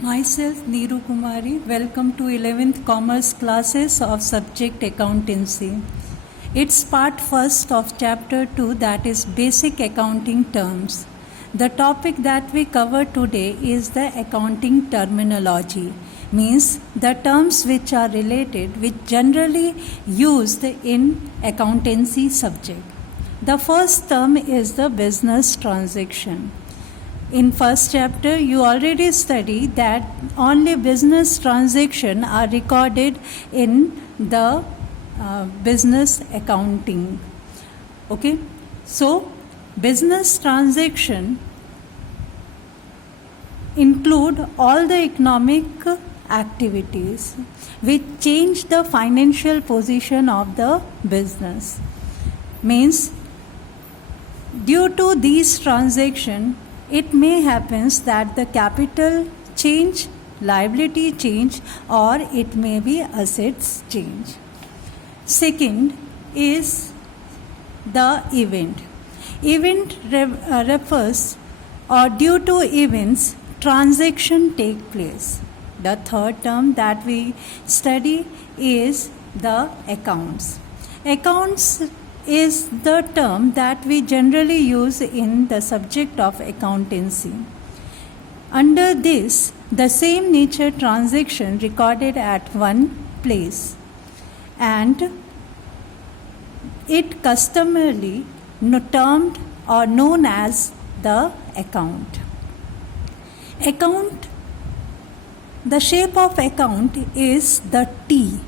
Myself, Neeru Kumari. Welcome to 11th Commerce classes of subject accountancy. It's part first of chapter 2, that is basic accounting terms. The topic that we cover today is the accounting terminology, means the terms which are related, which generally used in accountancy subject. The first term is the business transaction. In first chapter, you already studied that only business transactions are recorded in the business accounting. Okay, so business transaction include all the economic activities which change the financial position of the business. Means due to these transactions, it may happen that the capital change, liability change, or it may be assets change. Second is the event. Event refers or due to events, transaction take place. The third term that we study is the accounts. Accounts is the term that we generally use in the subject of accountancy. Under this, the same nature transaction recorded at one place, and it customarily termed or known as the account. Account, the shape of account is the T,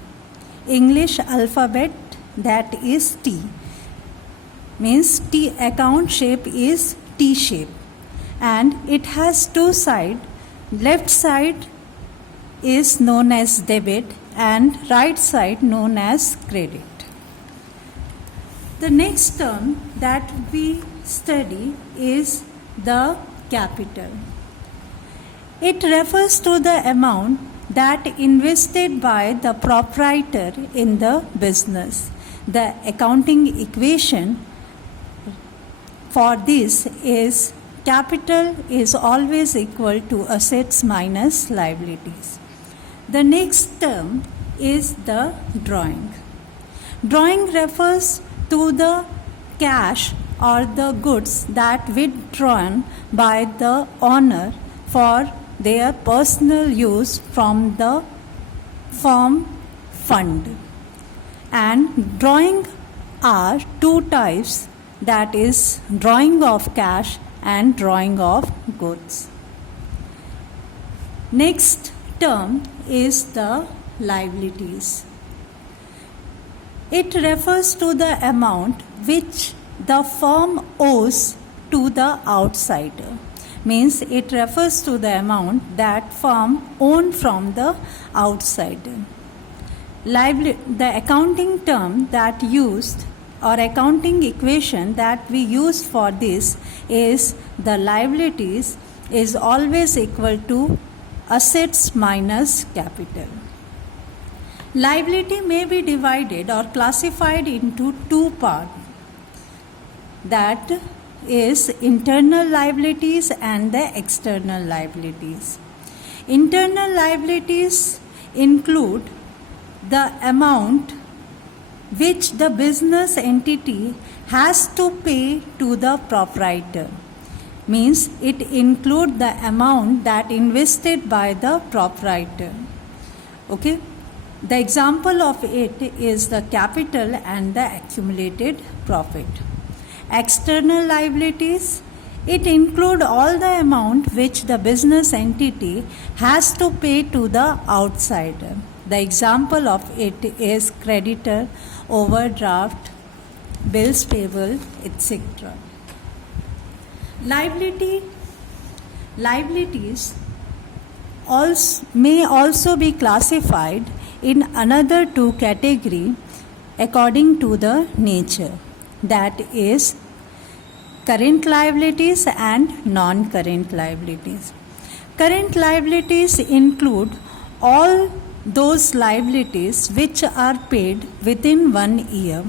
English alphabet, that is T. Means T account shape is T shape, and it has two sides. Left side is known as debit and right side known as credit. The next term that we study is the capital. It refers to the amount that invested by the proprietor in the business. The accounting equation for this is capital is always equal to assets minus liabilities. The next term is the drawing. Drawing refers to the cash or the goods that withdrawn by the owner for their personal use from the firm fund. And drawing are two types, that is drawing of cash and drawing of goods. Next term is the liabilities. It refers to the amount which the firm owes to the outsider. Means it refers to the amount that firm owns from the outsider. The accounting term that used or accounting equation that we use for this is the liabilities is always equal to assets minus capital. Liability may be divided or classified into two parts, that is internal liabilities and the external liabilities. Internal liabilities include the amount which the business entity has to pay to the proprietor. Means it includes the amount that invested by the proprietor. Okay. The example of it is the capital and the accumulated profit. External liabilities, it includes all the amount which the business entity has to pay to the outsider. The example of it is creditor, overdraft, bills payable, etc. Liabilities may also be classified in another two categories according to the nature, that is current liabilities and non-current liabilities. Current liabilities include all those liabilities which are paid within 1 year.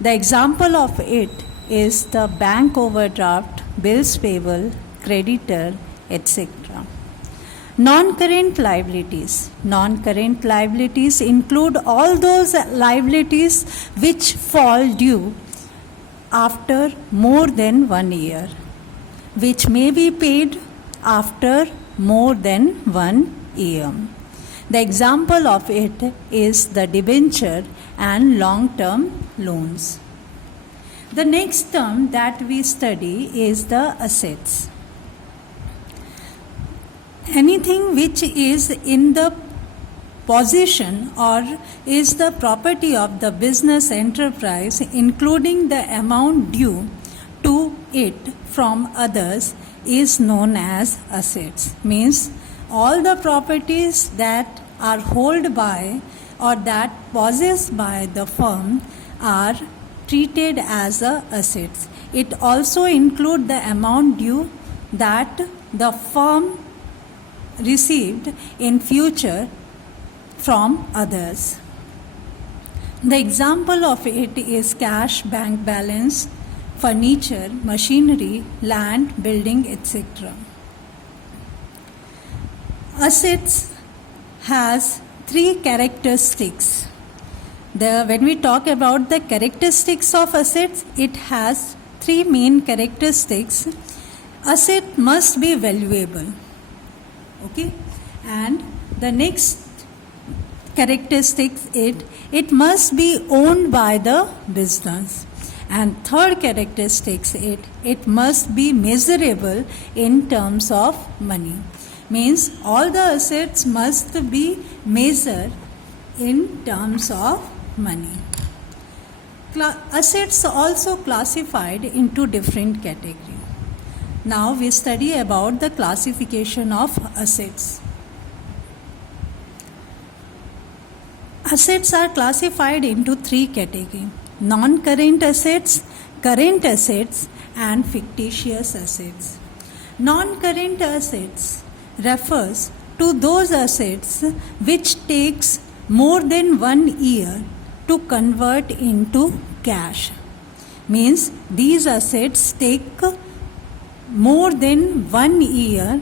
The example of it is the bank overdraft, bills payable, creditor, etc. Non-current liabilities. Non-current liabilities include all those liabilities which fall due after more than 1 year, which may be paid after more than 1 year. The example of it is the debenture and long-term loans. The next term that we study is the assets. Anything which is in the possession or is the property of the business enterprise, including the amount due to it from others, is known as assets. Means all the properties that are held by or that possessed by the firm are treated as assets. It also includes the amount due that the firm received in future from others. The example of it is cash, bank balance, furniture, machinery, land, building, etc. Assets has 3 characteristics. When we talk about the characteristics of assets, it has 3 main characteristics. Asset must be valuable. Okay, and the next characteristics, it must be owned by the business. And third characteristics, it must be measurable in terms of money. Means all the assets must be measured in terms of money. Assets also classified into different categories. Now we study about the classification of assets. Assets are classified into 3 categories: non-current assets, current assets, and fictitious assets. Non-current assets refers to those assets which takes more than 1 year to convert into cash. Means these assets take more than 1 year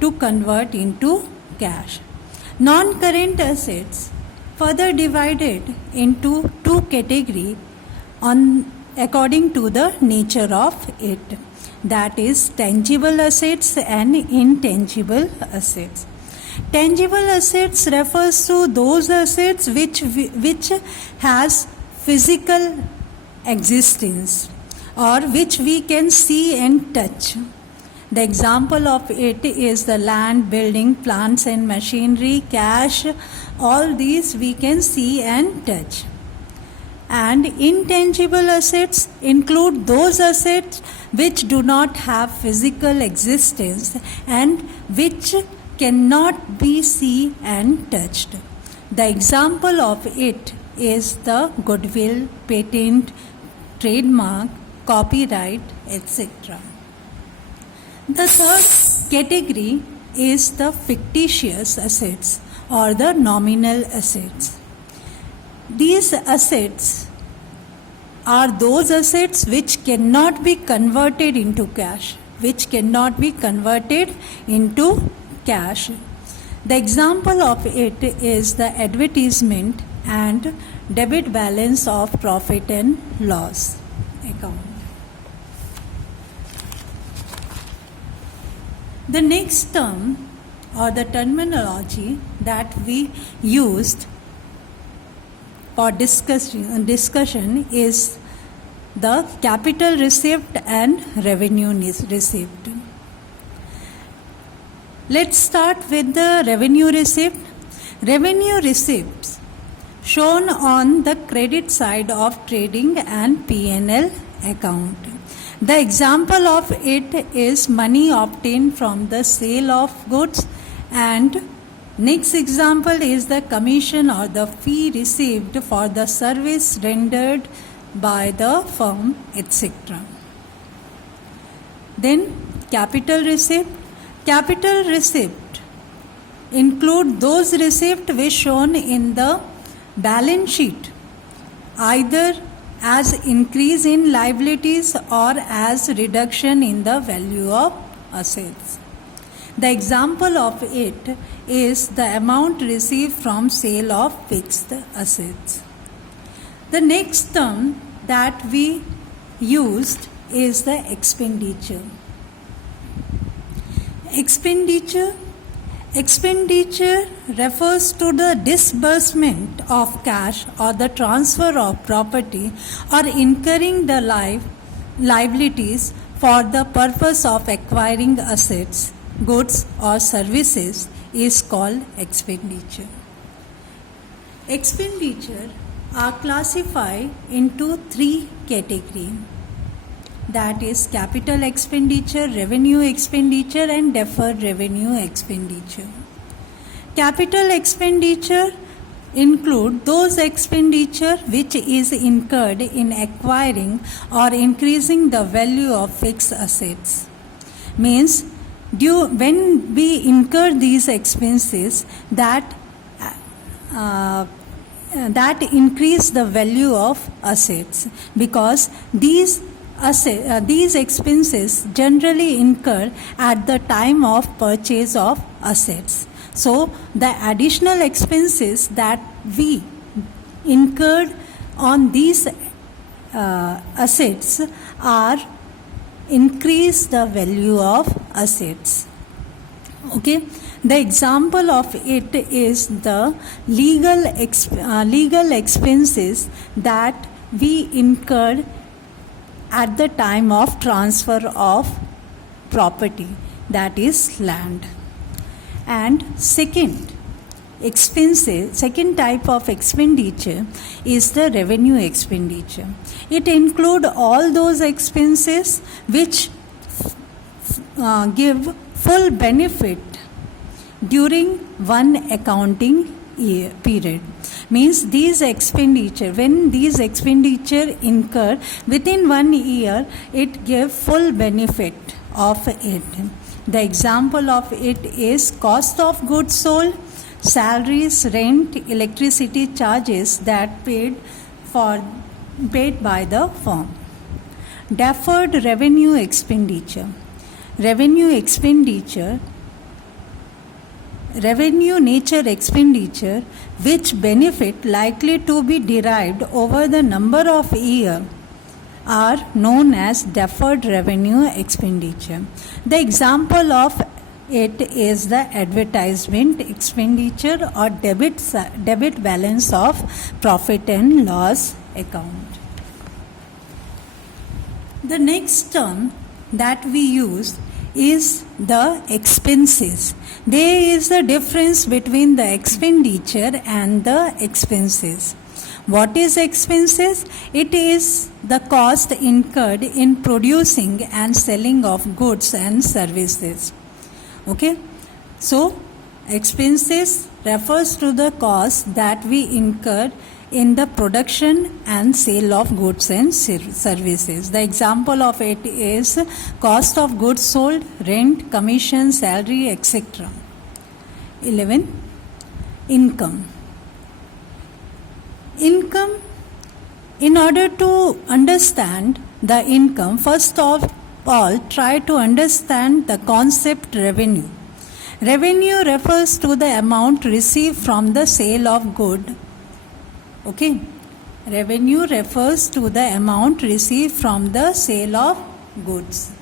to convert into cash. Non-current assets further divided into 2 categories according to the nature of it. That is tangible assets and intangible assets. Tangible assets refers to those assets which has physical existence or which we can see and touch. The example of it is the land, building, plants and machinery, cash. All these we can see and touch. And intangible assets include those assets which do not have physical existence and which cannot be seen and touched. The example of it is the goodwill, patent, trademark, copyright, etc. The third category is the fictitious assets or the nominal assets. These assets are those assets which cannot be converted into cash, The example of it is the advertisement and debit balance of profit and loss account. The next term or the terminology that we used for discussion is the capital receipt and revenue receipt. Let's start with the revenue receipt. Revenue receipts shown on the credit side of trading and P&L account. The example of it is money obtained from the sale of goods, and next example is the commission or the fee received for the service rendered by the firm, etc. Then capital receipt. Capital receipt include those receipts which shown in the balance sheet, either as increase in liabilities or as reduction in the value of assets. The example of it is the amount received from sale of fixed assets. The next term that we used is the expenditure. Expenditure refers to the disbursement of cash or the transfer of property or incurring the liabilities for the purpose of acquiring assets, goods or services is called expenditure. Expenditure are classified into three categories, that is capital expenditure, revenue expenditure and deferred revenue expenditure. Capital expenditure include those expenditure which is incurred in acquiring or increasing the value of fixed assets. Means when we incur these expenses that increase the value of assets, because these expenses generally incur at the time of purchase of assets. So the additional expenses that we incurred on these assets are increase the value of assets. Okay. The example of it is the legal expenses that we incurred at the time of transfer of property, that is land. And second type of expenditure is the revenue expenditure. It includes all those expenses which give full benefit during one accounting year period. Means when these expenditure incur within 1 year, it gives full benefit of it. The example of it is cost of goods sold, salaries, rent, electricity charges that paid by the firm. Deferred revenue expenditure. Revenue nature expenditure which benefit likely to be derived over the number of years are known as deferred revenue expenditure. The example of it is the advertisement expenditure or debit balance of profit and loss account. The next term that we use is the expenses. There is a difference between the expenditure and the expenses. What is expenses? It is the cost incurred in producing and selling of goods and services. Okay? So, expenses refers to the cost that we incur in the production and sale of goods and services. The example of it is cost of goods sold, rent, commission, salary, etc. 11. Income. In order to understand the income, first of all, try to understand the concept revenue. Revenue refers to the amount received from the sale of good. Okay. Revenue refers to the amount received from the sale of goods.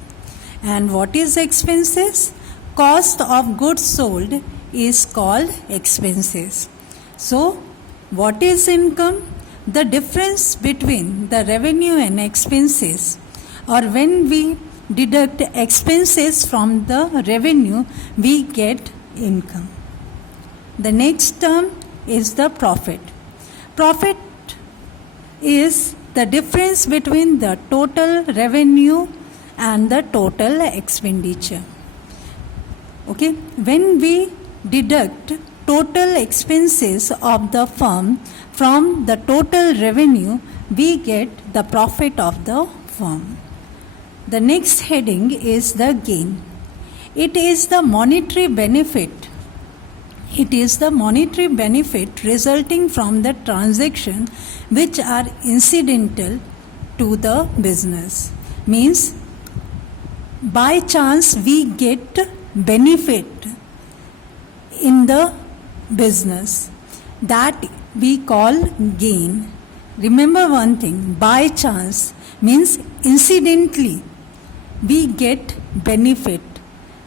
And what is expenses? Cost of goods sold is called expenses. So, what is income? The difference between the revenue and expenses, or when we deduct expenses from the revenue, we get income. The next term is the profit. Profit is the difference between the total revenue and the total expenditure. Okay, when we deduct total expenses of the firm from the total revenue, we get the profit of the firm. The next heading is the gain. It is the monetary benefit. It is the monetary benefit resulting from the transaction which are incidental to the business. Means by chance we get benefit in the business, that we call gain. Remember one thing, by chance means incidentally we get benefit,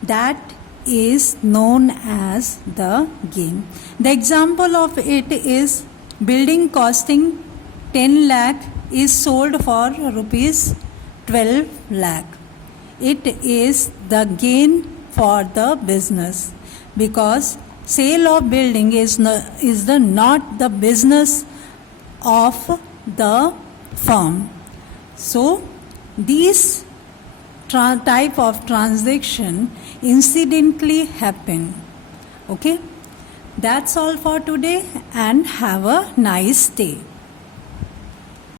that is known as the gain. The example of it is building costing 10 lakh is sold for rupees 12 lakh. It is the gain for the business, because sale of building is not the business of the firm. So these type of transaction incidentally happen. Okay, that's all for today, and have a nice day.